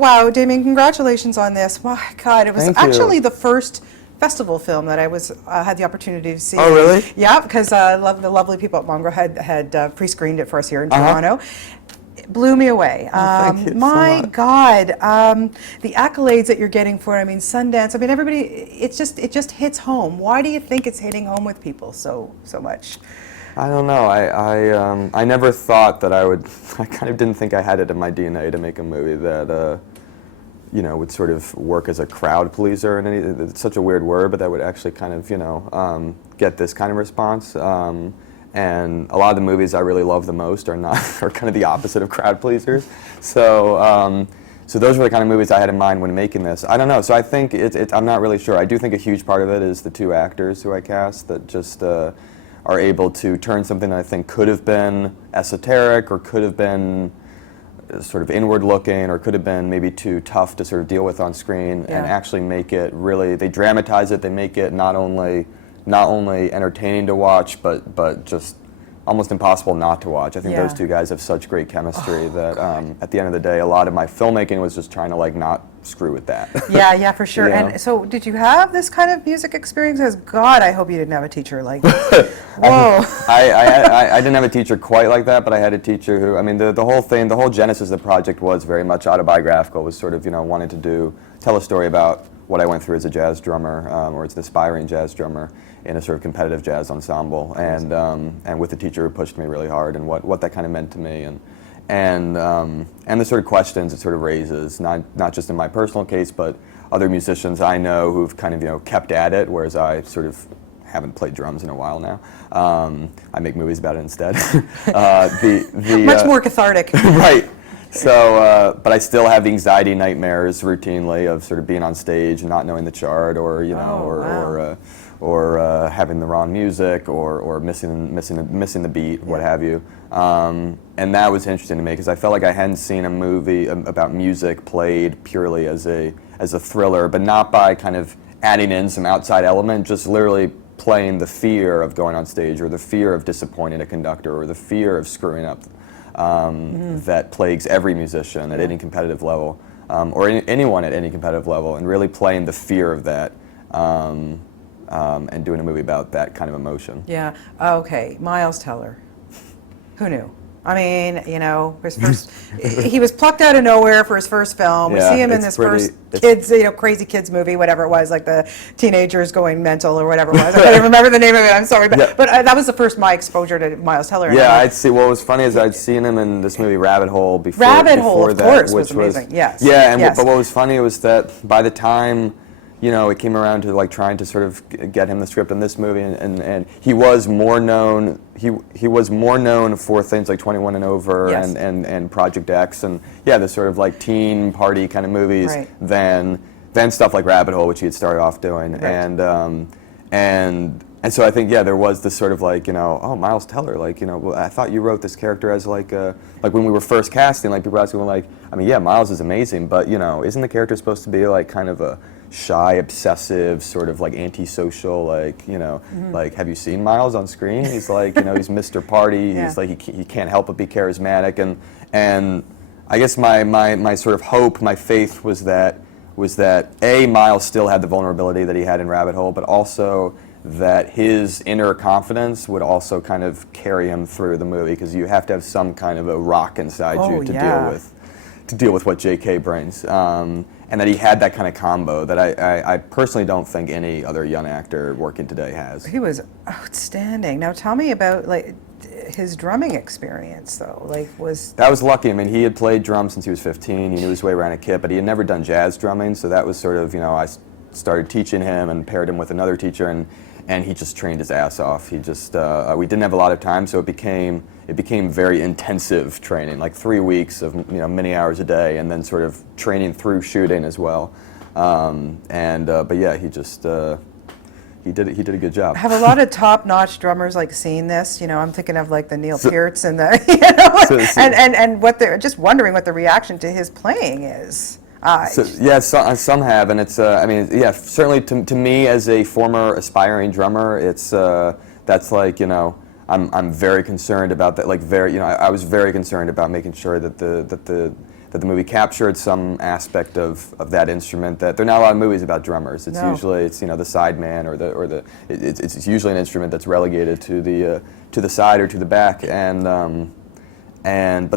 Wow, Damien, congratulations on this. My God, it was Thank actually you. the first festival film that I had the opportunity to see. Oh, really? Yeah, because the lovely people at Mongrel had pre-screened it for us here in Uh-huh. Toronto. It blew me away. Thank you so My much. God, the accolades that you're getting for it. I mean, Sundance. I mean, everybody. It just hits home. Why do you think it's hitting home with people so much? I don't know. I never thought that I would. I kind of didn't think I had it in my DNA to make a movie that would sort of work as a crowd pleaser, and it's such a weird word, but that would actually kind of get this kind of response. And a lot of the movies I really love the most are not are kind of the opposite of crowd pleasers. So those were the kind of movies I had in mind when making this. I don't know. So I think I'm not really sure. I do think a huge part of it is the two actors who I cast that just are able to turn something that I think could have been esoteric or could have been sort of inward looking or could have been maybe too tough to sort of deal with on screen and actually make it really, they dramatize it, they make it not only entertaining to watch but just almost impossible not to watch. I think those two guys have such great chemistry that at the end of the day, a lot of my filmmaking was just trying to not screw with that. Yeah, for sure. You know? And so, did you have this kind of music experience? Because God, I hope you didn't have a teacher like this. Whoa. I didn't have a teacher quite like that, but I had a teacher who, I mean, the whole thing, the whole genesis of the project was very much autobiographical. It was sort of, wanting to tell a story about what I went through as a jazz drummer, or as an aspiring jazz drummer in a sort of competitive jazz ensemble, and with a teacher who pushed me really hard, and what that kind of meant to me, and the sort of questions it sort of raises, not just in my personal case, but other musicians I know who've kind of kept at it, whereas I sort of haven't played drums in a while now. I make movies about it instead. Much more cathartic. Right. So, but I still have the anxiety nightmares routinely of sort of being on stage and not knowing the chart, or or having the wrong music, or missing the beat, what have you. And that was interesting to me because I felt like I hadn't seen a movie about music played purely as a thriller, but not by kind of adding in some outside element, just literally playing the fear of going on stage, or the fear of disappointing a conductor, or the fear of screwing up. That plagues every musician at any competitive level, or anyone at any competitive level, and really playing the fear of that, and doing a movie about that kind of emotion. Yeah. Okay. Miles Teller. Who knew? I mean, his first, he was plucked out of nowhere for his first film. We see him in this first kids, crazy kids movie, whatever it was, like the teenagers going mental or whatever it was. I can't even remember the name of it. I'm sorry, but that was the first my exposure to Miles Teller. Yeah, I'd see. What was funny is I'd seen him in this movie Rabbit Hole before. Rabbit Hole, of course, which was amazing. Yes. Yeah, but what was funny was that by the time it came around to trying to sort of get him the script on this movie, and he was more known. He was more known for things like 21 and Over and Project X and the sort of teen party kind of movies than stuff like Rabbit Hole, which he had started off doing, and so I think there was this sort of oh, Miles Teller, well, I thought you wrote this character as like when we were first casting, people were asking I mean Miles is amazing, but isn't the character supposed to be kind of a shy, obsessive, sort of antisocial, have you seen Miles on screen? He's he's Mr. Party. He's he can't help but be charismatic, and I guess my sort of hope, my faith was that Miles still had the vulnerability that he had in Rabbit Hole, but also that his inner confidence would also kind of carry him through the movie, because you have to have some kind of a rock inside you to deal with what J.K. brings. And that he had that kind of combo that I personally don't think any other young actor working today has. He was outstanding. Now tell me about his drumming experience, though. That was lucky. I mean, he had played drums since he was 15. He knew his way around a kit, but he had never done jazz drumming, so that was sort of, I started teaching him and paired him with another teacher, and he just trained his ass off. He just we didn't have a lot of time, so it became very intensive training, 3 weeks of many hours a day, and then sort of training through shooting as well. But yeah, he just he did a good job. Have a lot of top-notch drummers seen this. I'm thinking of the Neil Pearts and the and what they're just wondering what the reaction to his playing is. Some have, and it's I mean, certainly to me as a former aspiring drummer, it's that's I'm very concerned about that. I was very concerned about making sure that that the movie captured some aspect of that instrument that there are not a lot of movies about drummers. It's usually the sideman it's usually an instrument that's relegated to the side or to the back, but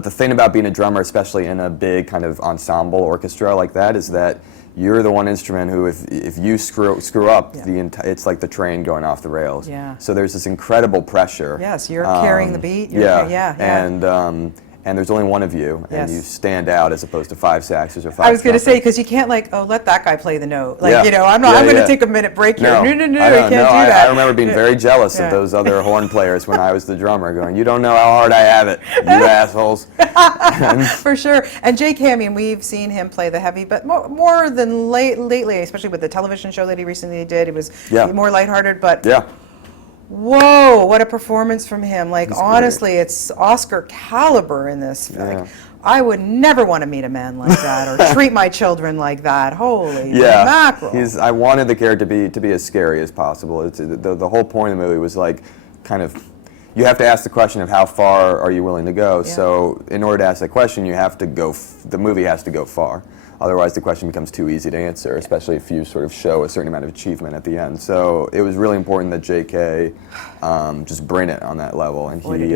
the thing about being a drummer, especially in a big kind of ensemble orchestra like that, is that you're the one instrument who, if you screw up, it's like the train going off the rails. Yeah. So there's this incredible pressure. Yes, you're carrying the beat. And there's only one of you, and you stand out as opposed to 5 saxes or 5. I was going to say, because you can't let that guy play the note. I'm going to take a minute break here. No, you can't do that. I remember being very jealous of those other horn players when I was the drummer, going, "You don't know how hard I have it, you assholes." For sure. And J.K., I mean, we've seen him play the heavy, but more than lately, especially with the television show that he recently did, it was more lighthearted, but... Yeah. Whoa, what a performance from him. Honestly, it's Oscar caliber in this. Yeah. I would never want to meet a man like that or treat my children like that. Holy mackerel. I wanted the character to be as scary as possible. It's, the whole point of the movie was you have to ask the question of how far are you willing to go. Yeah. So in order to ask that question, you have to go, the movie has to go far. Otherwise, the question becomes too easy to answer, especially if you sort of show a certain amount of achievement at the end. So it was really important that J.K. Just bring it on that level, and he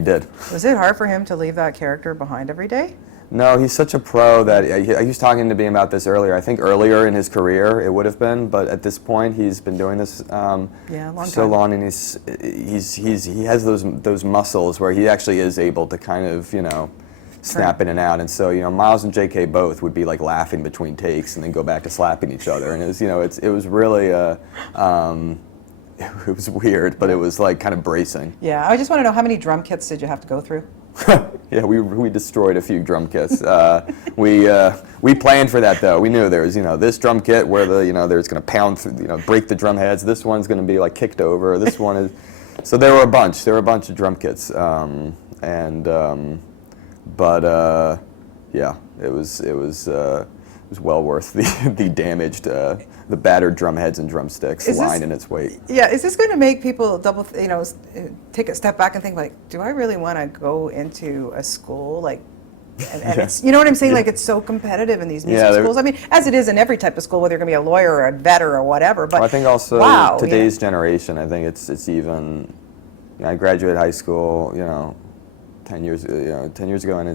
did. Was it hard for him to leave that character behind every day? No, he's such a pro that he was talking to me about this earlier. I think earlier in his career it would have been, but at this point he's been doing this long, and he has those muscles where he actually is able to kind of snap in and out, and so Miles and J.K. both would be laughing between takes and then go back to slapping each other, and it was really it was weird, but it was kind of bracing. Yeah, I just want to know, how many drum kits did you have to go through? Yeah, we destroyed a few drum kits. We planned for that though. We knew there was this drum kit where there's going to pound through, break the drum heads. This one's going to be kicked over. This one is. So there were a bunch of drum kits, but it was well worth the damaged, the battered drum heads and drumsticks lined in its weight. Yeah, is this going to make people take a step back and think do I really want to go into a school and it's, you know what I'm saying? It's so competitive in these music schools. I mean, as it is in every type of school, whether you're going to be a lawyer or a vet or whatever. But I think also today's generation, I think it's even. I graduated high school, 10 years ago, and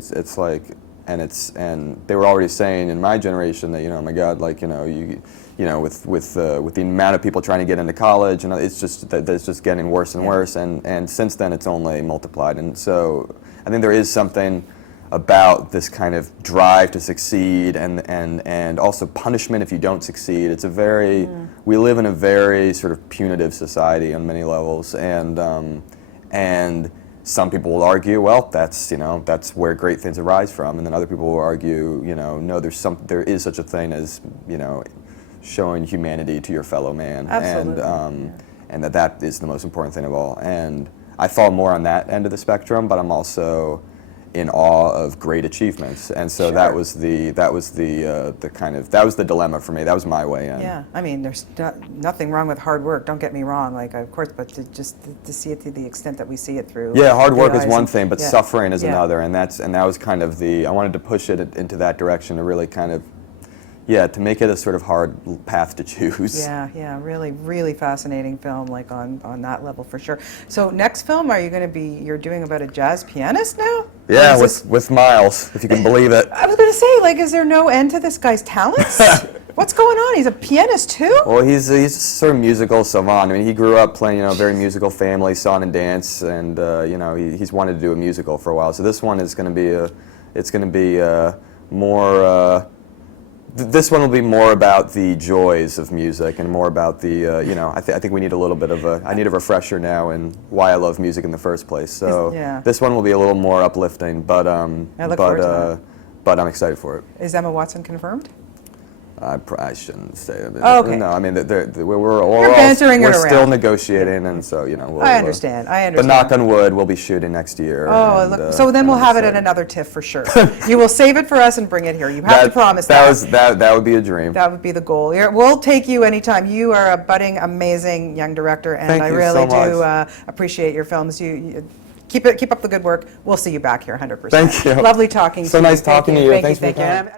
and they were already saying in my generation that oh my God, with the amount of people trying to get into college, it's just getting worse and worse, and since then it's only multiplied, and so I think there is something about this kind of drive to succeed and also punishment if you don't succeed. It's we live in a very sort of punitive society on many levels, and some people will argue, well, that's where great things arise from, and then other people will argue, no, there is such a thing as showing humanity to your fellow man. Absolutely. And that is the most important thing of all. And I fall more on that end of the spectrum, but I'm also in awe of great achievements, and so that was the dilemma for me. That was my way in. Yeah, I mean, there's nothing wrong with hard work. Don't get me wrong, of course, but to see it to the extent that we see it through. Yeah, hard work is one thing, but suffering is another, and that was kind of I wanted to push it into that direction to really kind of. Yeah, to make it a sort of hard path to choose. Yeah, really, really fascinating film, on that level for sure. So next film, you're doing about a jazz pianist now? Yeah, with Miles, if you can believe it. I was going to say, is there no end to this guy's talents? What's going on? He's a pianist too? Well, he's a sort of musical savant. I mean, he grew up playing, a very musical family, song and dance, and he's wanted to do a musical for a while. So this one is going to be more. This one will be more about the joys of music and more about the, I think we need a little bit of I need a refresher now in why I love music in the first place. So this one will be a little more uplifting, but I'm excited for it. Is Emma Watson confirmed? I shouldn't say it. Oh, okay. No, I mean, we're still negotiating, and so, I understand. But knock on wood, we'll be shooting next year. Oh, so then we'll have it at another TIFF for sure. You will save it for us and bring it here. You have to promise that. That would be a dream. That would be the goal. We'll take you anytime. You are a budding, amazing young director, and I really do appreciate your films. keep up the good work. We'll see you back here 100%. Thank you. Lovely talking to you. So nice talking to you. Thank you. Thank you.